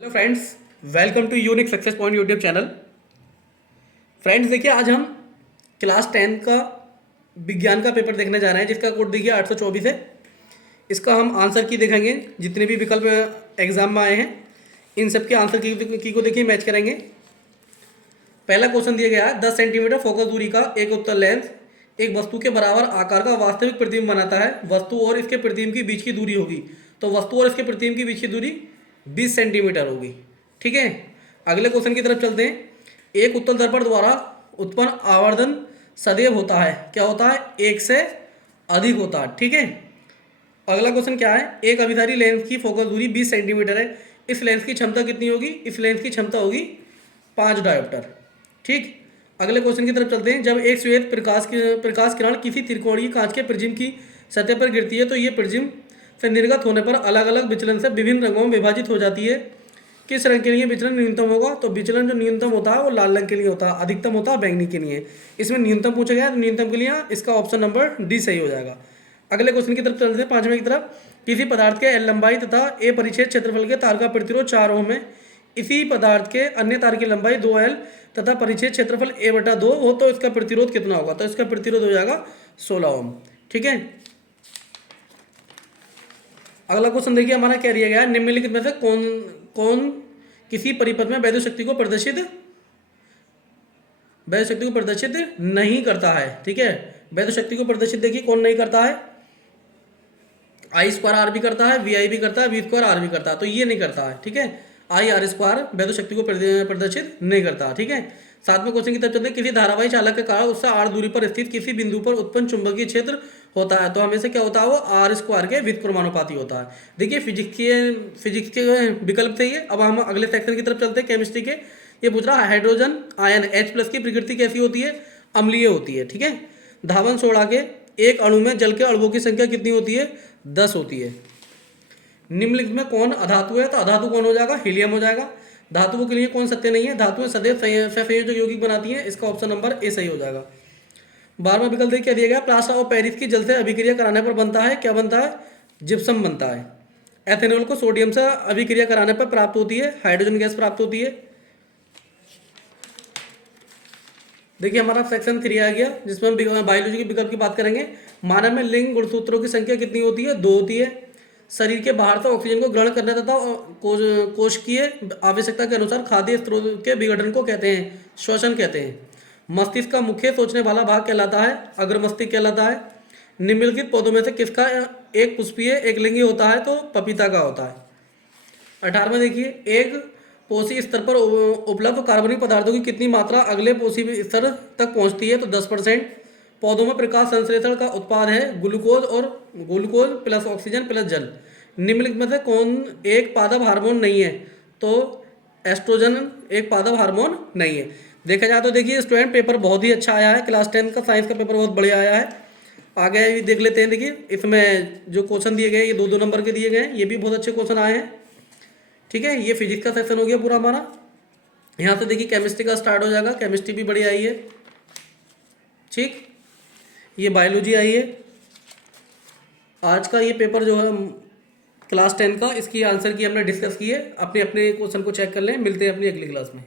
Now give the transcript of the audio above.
Hello friends, welcome to unique success point YouTube channel. Friends देखिए, आज हम class 10 का विज्ञान का पेपर देखने जा रहे हैं जिसका कोड देखिए 824 है। इसका हम आंसर की देखेंगे, जितने भी विकल्प एग्जाम में आए हैं इन सब के आंसर की को देखिए मैच करेंगे। पहला क्वेश्चन दिया गया है 10 सेंटीमीटर फोकस दूरी का एक उत्तल लेंस एक वस्तु के बराबर आकार का वास्तविक प्रतिबिंब बनाता है। वस्तु और इसके प्रतिबिंब के बीच की दूरी होगी, तो वस्तु और इसके प्रतिबिंब के बीच की दूरी 20 सेंटीमीटर होगी। ठीक है, अगले क्वेश्चन की तरफ चलते हैं। एक उत्तल दर्पण द्वारा उत्पन्न आवर्धन सदैव होता है, क्या होता है? एक से अधिक होता है। ठीक है, अगला क्वेश्चन क्या है? एक अभिसारी लेंस की फोकस दूरी 20 सेंटीमीटर है। इस लेंस की क्षमता कितनी होगी? इस लेंस की क्षमता होगी 5 डायोप्टर। ठीक, अगले क्वेश्चन की तरफ चलते हैं। जब एक श्वेत प्रकाश किरण किसी त्रिकोणीय कांच के प्रिज्म की सतह पर गिरती है तो ये प्रिज्म से निर्गत होने पर अलग अलग विचलन से विभिन्न रंगों में विभाजित हो जाती है। किस रंग के लिए विचलन न्यूनतम होगा? तो विचलन जो न्यूनतम होता है वो लाल रंग के लिए होता है, अधिकतम होता है बैंगनी के लिए। इसमें न्यूनतम पूछा गया तो न्यूनतम के लिए इसका ऑप्शन नंबर डी सही हो जाएगा। अगले क्वेश्चन की तरफ चलते हैं, पांचवें की तरफ। किसी पदार्थ के एल लंबाई तथा ए परिच्छेद क्षेत्रफल के तार का प्रतिरोध 4 ओम है। इसी पदार्थ के अन्य तार की लंबाई 2L तथा परिच्छेद क्षेत्रफल a/2 हो तो इसका प्रतिरोध कितना होगा? तो इसका प्रतिरोध हो जाएगा 16 ओम। ठीक है, अगला क्वेश्चन देखिए हमारा क्या दिया गया है। निम्नलिखित में से कौन कौन किसी परिपथ में वैद्युत शक्ति को प्रदर्शित नहीं करता है? ठीक है, वैद्युत शक्ति को प्रदर्शित देखिए कौन नहीं करता है? I² भी करता है, VI भी करता है, V² भी करता है, तो ये नहीं करता है। ठीक है, IR² वैद्युत शक्ति को प्रदर्शित नहीं करता। ठीक है, सातवें क्वेश्चन की तरफ चलते हैं। किसी धारावाही चालक के कारण उससे r दूरी पर स्थित किसी बिंदु पर उत्पन्न चुंबकीय क्षेत्र होता है, तो हमेशा क्या होता है? वो R² के व्युत्क्रमानुपाती होता है। देखिए फिजिक्स के विकल्प थे ये। अब हम अगले सेक्शन की तरफ चलते हैं, केमिस्ट्री के। ये पूछ रहा है हाइड्रोजन आयन H+ की प्रकृति कैसी होती है? अम्लीय होती है। ठीक है, धावन सोडा के एक अणु में जल के अणुओं की संख्या कितनी होती है? 10 होती है। निम्नलिखित में कौन अधातु है? तो अधातु कौन हो जाएगा? हीलियम हो जाएगा। धातुओं के लिए कौन सत्य नहीं है? धातुएं सदैव सहसंयोजक यौगिक बनाती हैं, इसका ऑप्शन नंबर ए सही हो जाएगा। 12वां विकल्प देखिए क्या दिया गया। प्लास्टर ऑफ पेरिस की जल से अभिक्रिया कराने पर बनता है, क्या बनता है? जिप्सम बनता है। एथेनॉल को सोडियम से अभिक्रिया कराने पर प्राप्त होती है हाइड्रोजन गैस प्राप्त होती है। देखिए हमारा सेक्शन 3 आ गया जिसमें हम बायोलॉजी के विकल्प की बात करेंगे। मानव में लिंग गुणसूत्रों की संख्या कितनी होती है? 2 होती है। शरीर के बाहर से ऑक्सीजन को ग्रहण करने तथा कोशिकीय आवश्यकता के अनुसार खाद्य स्रोत के विघटन को कहते हैं श्वसन कहते हैं। मस्तिष्क का मुख्य सोचने वाला भाग कहलाता है अग्र मस्तिष्क कहलाता है। निम्नलिखित पौधों में से किसका एक पुष्पीय एक लिंगी होता है? तो पपीता का होता है। 18वां देखिए, एक पोषी स्तर पर उपलब्ध कार्बनिक पदार्थों की कितनी मात्रा अगले पोषी स्तर तक पहुंचती है? तो 10%। पौधों में प्रकाश संश्लेषण का उत्पाद है ग्लूकोज प्लस ऑक्सीजन प्लस जल। निम्नलिखित में से कौन एक पादप हार्मोन नहीं है? तो एस्ट्रोजन एक पादप हार्मोन नहीं है। देखा जाए तो देखिए स्टूडेंट, पेपर बहुत ही अच्छा आया है। क्लास 10 का साइंस का पेपर बहुत बढ़िया आया है। आगे भी देख लेते हैं। देखिए इसमें जो क्वेश्चन दिए गए ये 2-2 नंबर के दिए गए हैं, ये भी बहुत अच्छे क्वेश्चन आए हैं। ठीक है, ये फिजिक्स का सेक्शन हो गया पूरा हमारा। यहाँ से देखिए केमिस्ट्री का स्टार्ट हो जाएगा, केमिस्ट्री भी बढ़िया आई है। ठीक, ये बायोलॉजी आई है। आज का ये पेपर जो है क्लास 10 का, इसकी आंसर की हमने डिस्कस की है। अपने अपने क्वेश्चन को चेक कर लें। मिलते हैं अपनी अगली क्लास में।